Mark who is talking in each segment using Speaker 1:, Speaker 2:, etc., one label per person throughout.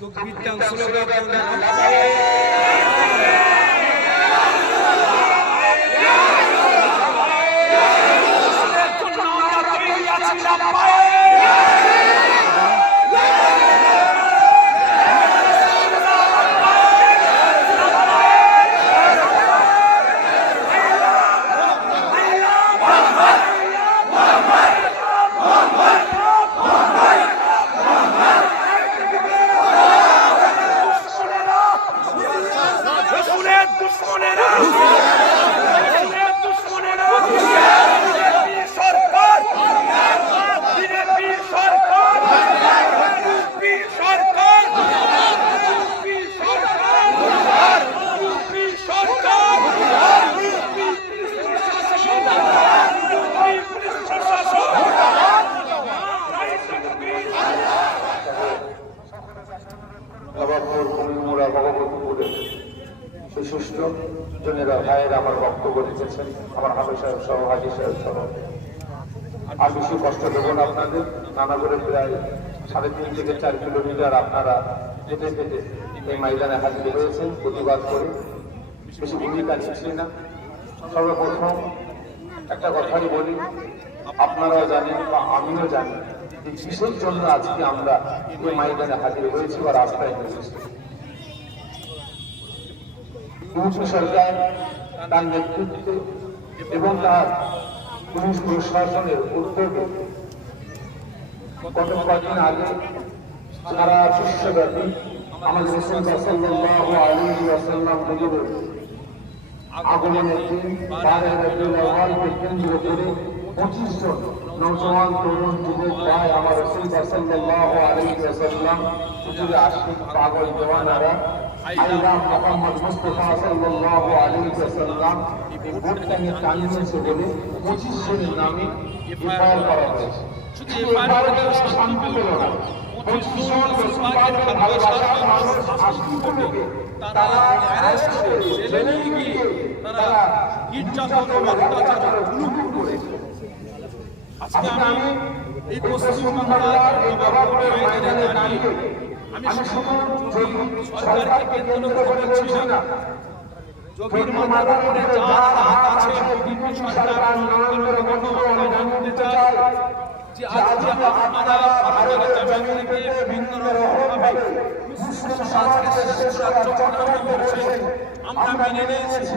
Speaker 1: তকবীরটা slogan
Speaker 2: রসুলের দুশ্মনেরা রসুলের দুশ্মনেরা বিজেপি সরকার বিজেপি সরকার ইউপি সরকার ইউপি সরকার ইউপি সরকার ইউপি পুলিশ প্রশাসন ইউপি পুলিশ প্রশাসন
Speaker 3: নবাবপুর কুমিরমুড়া ভগবতীপুরে সুশিষ্ট জনেরা ভাইয়ের আমার বক্তব্য রেখেছেন, আমার হাফে সাহেব সহ, হাজি সাহেব সহ। আর বেশি কষ্ট দেবো না আপনাদের। নানা করে প্রায় সাড়ে তিন থেকে চার কিলোমিটার আপনারা যেতে হেঁটে এই ময়দানে হাজির হয়েছেন প্রতিবাদ করে। বেশি ভূমিকা নিচ্ছি না। সর্বপ্রথম একটা কথাই বলি, আপনারাও জানেন বা আমিও জানি যে কিসের জন্য আজকে আমরা এই ময়দানে হাজির হয়েছি বা রাস্তায় হয়েছি ইউপি সরকার তার নেতৃত্বে এবং তার পুলিশ প্রশাসনের উদ্যোগে গত কদিন আগে সারা বিশ্বব্যাপী আমাদের ওয়াসাল্লাম হুজুরের আগমনের দিন কেন্দ্র করে পঁচিশ জন নৌজওয়ান তরুণ যুবক ভাই আমার আলাইহি ওয়াসাল্লাম হুজুরে আশিক পাগল দেওয়ানারা আল্লাহ মোহাম্মদ মুস্তাফা সাল্লাল্লাহু আলাইহি ওয়াসাল্লাম ভোটটা নিয়ে টানিয়েছে বলে পঁচিশ জনের নামে এফআইআর করা হয়েছে। শুধু এফআইআর করে শান্তি পেল না। পঁচিশ জন রসুল ভালোবাসার মানুষ আশিকগুলোকে তারা অ্যারেস্ট করে জেলে গিয়ে তারা নির্যাতন ও অত্যাচার ভুলুম করেছে আজকে আমি এই পশ্চিম এই নবাবপুরের ময়দানে দাঁড়িয়ে আমি সরকারকে কেন্দ্র করে বলছি না। যোগীর মাথার উপরে যার হাত আছে বিজেপি সরকার নরেন্দ্র মোদী আমি জানতে চাই যে আজকে আপনারা ভারতের জমিন থেকে ভিন্ন রকমভাবে মুসলিম সমাজকে শেষ চক্রান্ত করছেন আমরা মেনে নিয়েছি।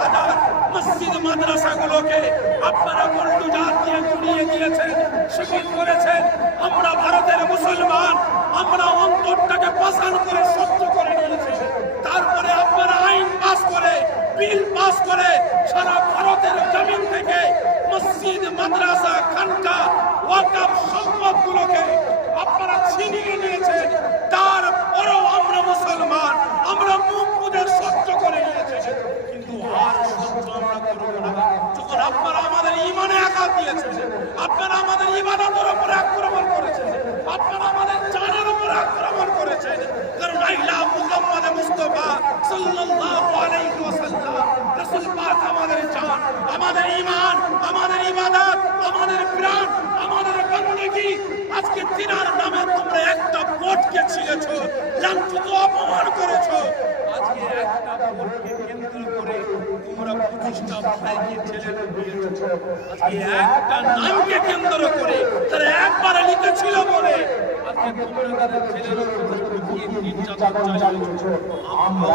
Speaker 3: মাদ্রাসাগুলোকে আপনারা বন্ধুজাত দিয়ে জড়িয়ে দিয়েছেন, শিকল করেছেন। আমরা ভারতের মুসলমান, আমরা অন্তরটাকে পাশান করে সত্য করে নিয়েছি। তারপরে আপনারা আইন পাস করে, বিল পাস করে সারা ভারতের জমিন থেকে মসজিদ, মাদ্রাসা, খানকা, ওয়াকাফ সম্পদগুলোকে আপনারা ছিনিয়ে নিয়েছেন তারপরেও আমরা মুসলমান আমরা মুখ বুঝে সত্য করে নিয়েছি কিন্তু আর সত্য আমরা করব না যখন আপনারা আমাদের ইমানে আঘাত দিয়েছেন বেমানাদের উপরে আক্রমণ করেছেন আপনারা আমাদের জানের উপরে আক্রমণ করেছেন। কারণ আইলা মুহাম্মদ মুস্তাফা সাল্লাল্লাহু আলাইহি ওয়াসাল্লাম রাসূল পাক আমাদের জান, আমাদের ঈমান, আমাদের ইবাদত, আমাদের প্রাণ, আমাদের বندگی আজকে তিনার নামে তোমরা একটা ভোটকে ছিলেছো লাঞ্ছিত অপমান করেছ। আজকে একটা ভোটকে তোমরা প্রতিষ্ঠা ভাইকে ছেলে আজকে একটা নামকে কেন্দ্র করে তারা একবারে লিখেছিল বলে আজকে তোমরা তাদের ছেলের উপর দিয়ে নির্যাতন চালিয়েছো আমরা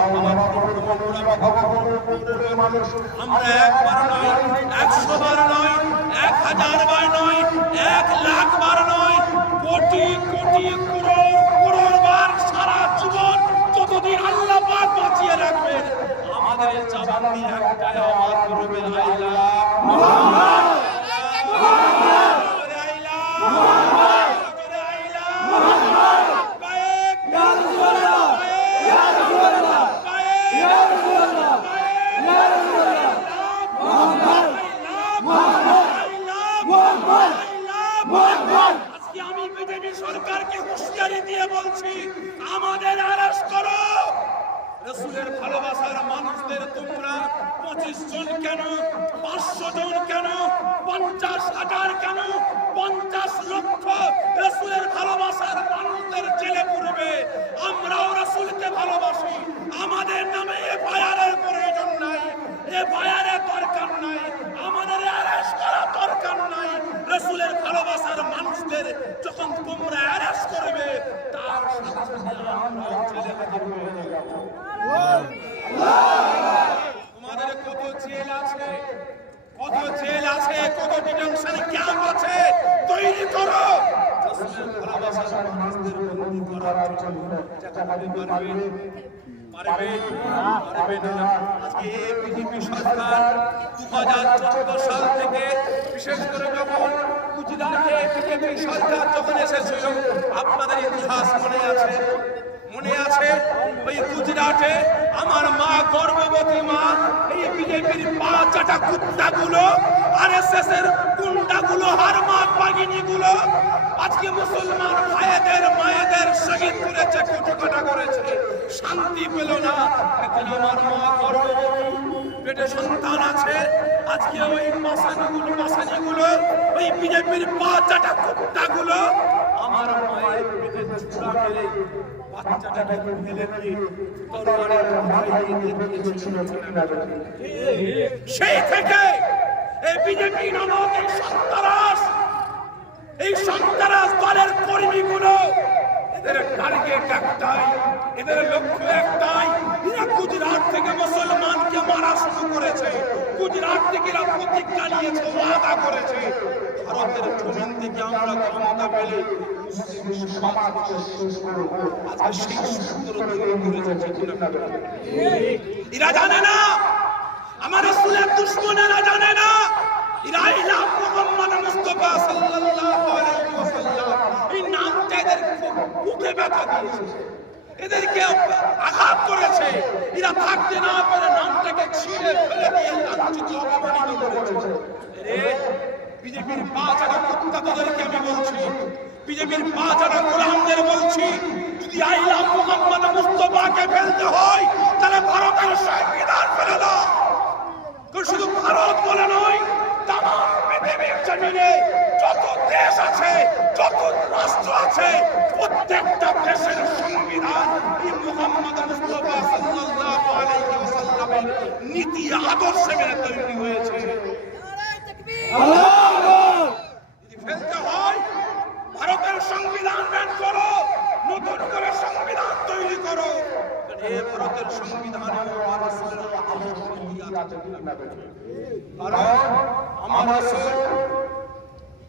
Speaker 3: আমরা একবার নয় একশো বার নয় এক হাজার বার নয় এক লাখ বার নয় কোটি কোটি করোড় করোড় বার সারা জীবন ربي حقا وما সরকারকে হুঁশিয়ারি দিয়ে বলছি আমাদের আরাস করো। রসুলের ভালোবাসার মানুষদের তোমরা পঁচিশ জন কেন? পাঁচশো জন কেন? পঞ্চাশ হাজার কেন? পঞ্চাশ লক্ষ রসুলের ভালোবাসার মানুষদের জেলে পুরবে। আমরাও রসুলকে ভালোবাসি। আমাদের নামে এফআইআরের প্রয়োজন নাই। এ এফআইআরের দরকার নাই। আমাদের অ্যারেস্ট করার দরকার নাই। রসুলের ভালোবাসার মানুষদের যখন তোমরা অ্যারেস্ট করবে তার সাথে সাথে আমরাও জেলে হাজির হয়ে যাব তোমাদের কত জেল আছে কত জেল আছে কত ডিটেনশন ক্যাম্প আছে তৈরি করো রসুলের ভালোবাসার মানুষদের বন্দি করার জন্য টাকা দিতে পারবে আজকে বিজেপি সরকার দু হাজার চোদ্দ সাল থেকে বিশেষ করে যখন গুজরাটে বিজেপি সরকার যখন এসেছিল, আপনাদের ইতিহাস মনে আছে? মনে আছে? ওই গুজরাটে আমার মা গর্ভবতী মা, এই বিজেপির পা চাটা কুত্তাগুলো আর এস এস এর গুন্ডাগুলো, হার মা বাগিনীগুলো আজকে মুসলমান ভাইদের, মায়েদের শহীদ করেছে, কুটকাটা করেছে। শান্তি পেল না। এখন আমার মা গর্ভবতী। পেটে সন্তান আছে। আজকে ওই মাসানিগুলো মাসানিগুলো, ওই বিজেপির পা চাটা কুত্তাগুলো আমার মায়ের পেটে ছুরা বাচ্চাটাকে ফেলে দিয়ে তরবারের মাথায় দিয়ে সেই থেকে এই বিজেপি নামক এই সন্ত্রাস এই সন্ত্রাস দলের কর্মীগুলো, এদের টার্গেট একটাই, এদের লক্ষ্য একটাই, এরা গুজরাট থেকে মুসলমানকে মারা শুরু করেছে। গুজরাট থেকে এরা প্রতিজ্ঞা নিয়েছে, ওয়াদা করেছে। ভারতের জমিন থেকে আমরা ক্ষমতা পেলে সমাজকে জানে না। আমার রাসূলের দুশমনেরা জানে না। এরা ইলাম মুহাম্মদ মুস্তাফা সাল্লাল্লাহু আলাইহি ওয়াসাল্লাম। এই নামটা আঘাত করেছে। এরা থাকতে না পেরে নামটাকে ছিঁড়ে ফেলে দিয়ে লাঞ্ছিত করেছে। বিজেপির পাঁচ হাজার কুত্তা তোদেরকে আমি বলছি? বিজেপির পাঁচ হাজার গোলামদের বলছি, যদি আইলাম মোহাম্মদ মুস্তফাকে ফেলতে হয়, তাহলে ভারতের সংবিধান ফেলে দাও। শুধু ভারত বলে নয় তাম পৃথিবীর জমিনে যত দেশ আছে, যত রাষ্ট্র আছে, প্রত্যেকটা দেশের সংবিধান এই মুহাম্মদ মুস্তাফা সাল্লাল্লাহু আলাইহি ওয়াসাল্লামের নীতি, আদর্শে মেনে তৈরি হয়েছে যদি ফেলতে হয় ভারতের সংবিধান ব্যান করো নতুন করে সংবিধান তৈরি করো এ ভারতের সংবিধানে আমার রাসূলের আদর্শ নীতি আছে কারণ আমার রাসূল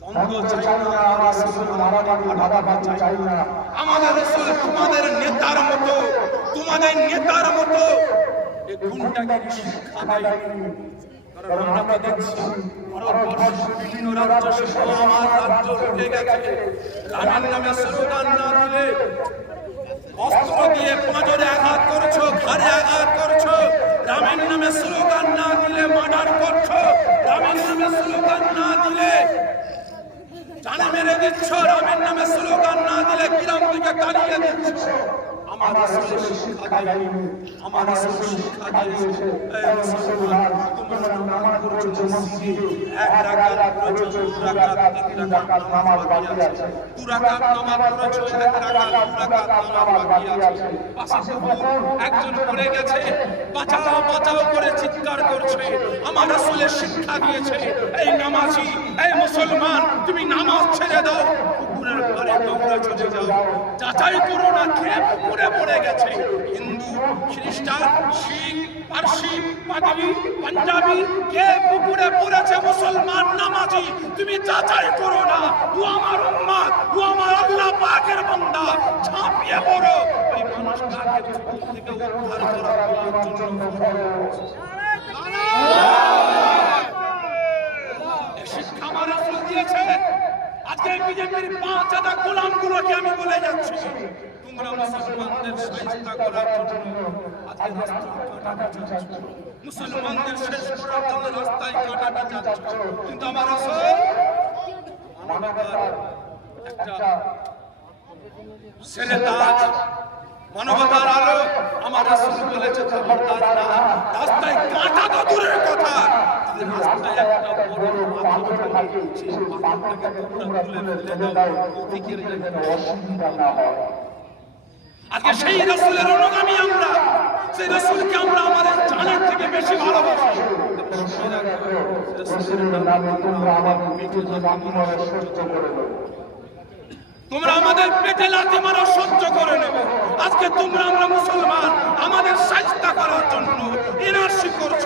Speaker 3: দ্বন্দ্ব চাই না আমার রাসূল মারামারি ভাগাভাগি চাই না আমাদের রাসূল তোমাদের নেতার মতো তোমাদের নেতার মতো বিভিন্ন রাজ্য সহ আমার রাজ্য উঠে গেছে স্লোগান না দিলে অস্ত্র দিয়ে পাঁজরে আঘাত করছ ঘাড়ে আঘাত করছ রামের নামে স্লোগান না দিলে মার্ডার করছ রামের নামে স্লোগান না দিলে জানে মেরে দিচ্ছ রামের নামে স্লোগান না দিলে কিরাম দিকে তাড়িয়ে দিচ্ছ আমার শিক্ষা দেয়নি আমার রাসূল শিক্ষা দিয়েছে এই মুসলমান তোমরা নামাজ পড়ছো মসজিদে এক রাকাত পড়ছো দু রাকাত তিন রাকাত নামাজ বাকি আছে। দু রাকাত নামাজ পড়ছো এক রাকাত দু রাকাত নামাজ বাকি আছে। পাশে কুকুর একজন পড়ে গেছে বাঁচাও বাঁচাও করে চিৎকার করছে। আমার রাসূলের শিক্ষা দিয়েছে। এই নামাজি এই মুসলমান তুমি নামাজ ছেড়ে দাও। তোমরা চলে যাচাই করো কে পুকুরে পড়ে গেছে। হিন্দু, খ্রিস্টান, শিখ, পার্সি, পাগলি, পাঞ্জাবি, কে পুকুরে পড়েছে মুসলমান নামাজি তুমি যাচাই করো না। ও আমার উম্মত ও আমার আল্লাহ পাকের বান্দা পড়ো এই শিক্ষা আমার রাসূল দিয়েছে আজকে বিজেপির পাঁচ হাজার গোলাম গুলোকে আমি বলে যাচ্ছি। তোমরা মুসলমানদের সাহিত্য করার জন্য মুসলমানদের মানবতার আলো আমার রাসূল বলেছে, খবরদার না, রাস্তায় কাঁটা তো দূরের কথা। আমরা আমরা আমাদের জানের থেকে বেশি ভালোবাসি।
Speaker 1: রসুলের নামে তোমরা আমাদের পিঠে যে লাথি মারা সহ্য করে দেবে
Speaker 3: তোমরা আমাদের পেটে লাথি মারা সহ্য করে নেবে। আজকে তোমরা আমরা মুসলমান, আমাদের সাজতা করার জন্য এনআরসি করছ,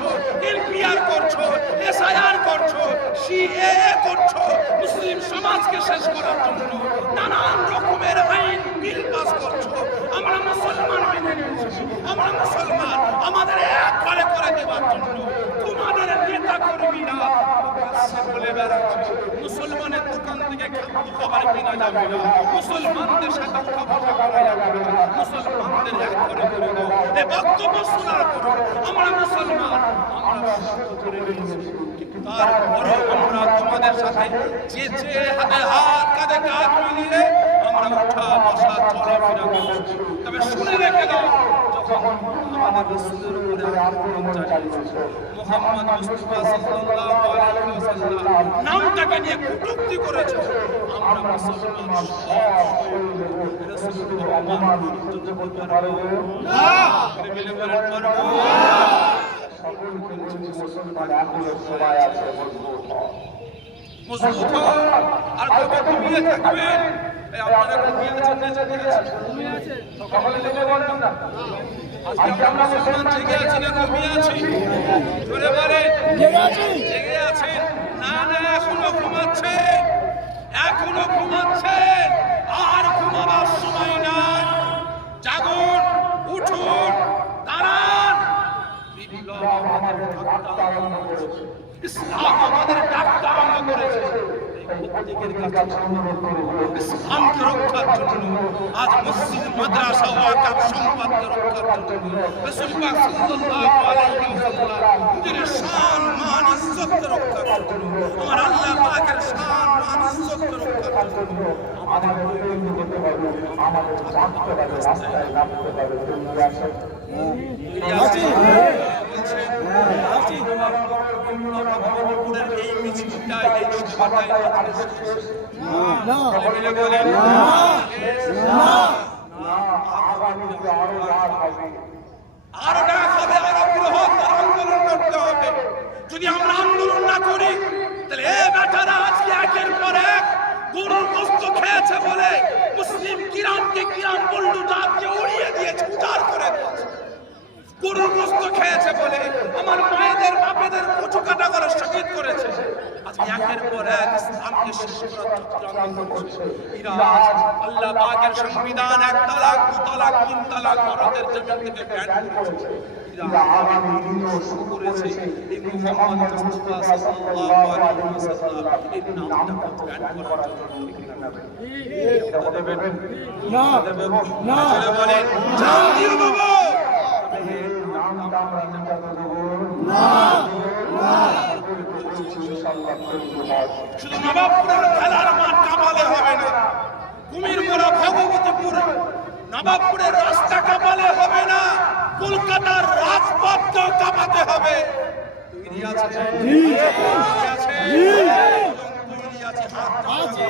Speaker 3: এনপিআর করছ, এসআইআর করছ, সিএএ করছ, মুসলিম সমাজকে শেষ করার জন্য নানান রকমের আইন বিল পাস করছ আমরা মুসলমান মেনে নিয়েছি আমরা মুসলমান আমাদের এক করে করে দেওয়ার জন্য তোমাদের নেতা কর্মীরা বলে বেড়াচ্ছে মুসলমানের দোকান থেকে খাবার কিনা যাবে না। মুসলমানদের সাথে যাবে না। মুসলমানদের এক করে করে দাও এ বক্তব্য শোনার পর আমরা মুসলমান। আমরা সহ্য করে নিয়েছি। কিন্তু তারপরেও আমরা তোমাদের সাথে যে যে হাতে হাত, কাঁধে কাঁধ মিলিয়ে আমরা উঠা বসা চলাফেরা করছি। তবে শুনে রেখে দাও, যখন উপরে আক্রমণ চালিয়েছে মোহাম্মদ মুস্তাফা সাল্লাল্লাহু আলাইহি ওয়াসাল্লাম নামটাকে নিয়ে কটূক্তি করেছে। আমরা মুসলমান রাসূলকে অপমান সহ্য করতে পারব না বলে বলেন পারব
Speaker 1: সকলকে বলছি মুসলমান এখনও সবাই আছে মজবুত
Speaker 3: মজবুত আর কবে ঘুমিয়ে থাকবেন? আপনারা ঘুমিয়ে আছেন না জেগে আছেন
Speaker 1: সকলে জেগে বলবেন না।
Speaker 3: আমরা মুসলমান জেগে আছি না ঘুমিয়ে আছি? জোরে বলেন জেগে আছি? না না এখনও ঘুমাচ্ছেন এখনও ঘুমাচ্ছেন আর ঘুমাবার সময় নাই। জাগুন উঠুন দাঁড়ান। বিপ্লব আমাদের ডাক্তার
Speaker 1: আরম্ভ করেছে।
Speaker 3: ইসলাম আমাদের ডাক্তার আরম্ভ করেছে। প্রত্যেকের কাছে ইসলামকে রক্ষার জন্য আজ মসজিদ মাদ্রাসা ও আকাম সম্পদকে রক্ষার জন্য রাসূল পাক সাল্লাল্লাহু আলাইহি ওয়াসাল্লাম নিজের শান মান ইজ্জতকে রক্ষার জন্য আমার আল্লাহ পাকের শান মান ইজ্জতকে রক্ষার জন্য
Speaker 1: আমাদের তৈরি হতে হবে আমাদের জানতে হবে রাস্তায় নামতে হবে
Speaker 3: বলছেন যদি আমরা আন্দোলন না করি তাহলে আজকে গরুর খেয়েছে বলে মুসলিম কিরামকে কিরাম বল্লু জাতকে উড়িয়ে দিয়েছে উজাড় করে দিয়েছে গরুর গোস্ত খেয়েছে বলে আমার মায়েদের বাপেদের কচু কাটা করে শহীদ করেছে। আজকে একের পর এক ইসলামকে শেষ করার চক্রান্ত করছে। এরা আল্লাহ পাকের সংবিধান এক তালাক দু তালাক তিন তালাক ভারতের জমিন থেকে ব্যান করেছে। না। না বলেন
Speaker 1: নামটা আমরা মিটাতে দেবো
Speaker 3: শুধু নবাবপুরের খেলার মাঠ কামালে হবে না কুমির মোড়া ভগবতীপুর নবাবপুরের রাস্তা কামালে হবে না কলকাতার রাজপথকেও কামাতে হবে তৈরি আছে তৈরি আছে হাত আছে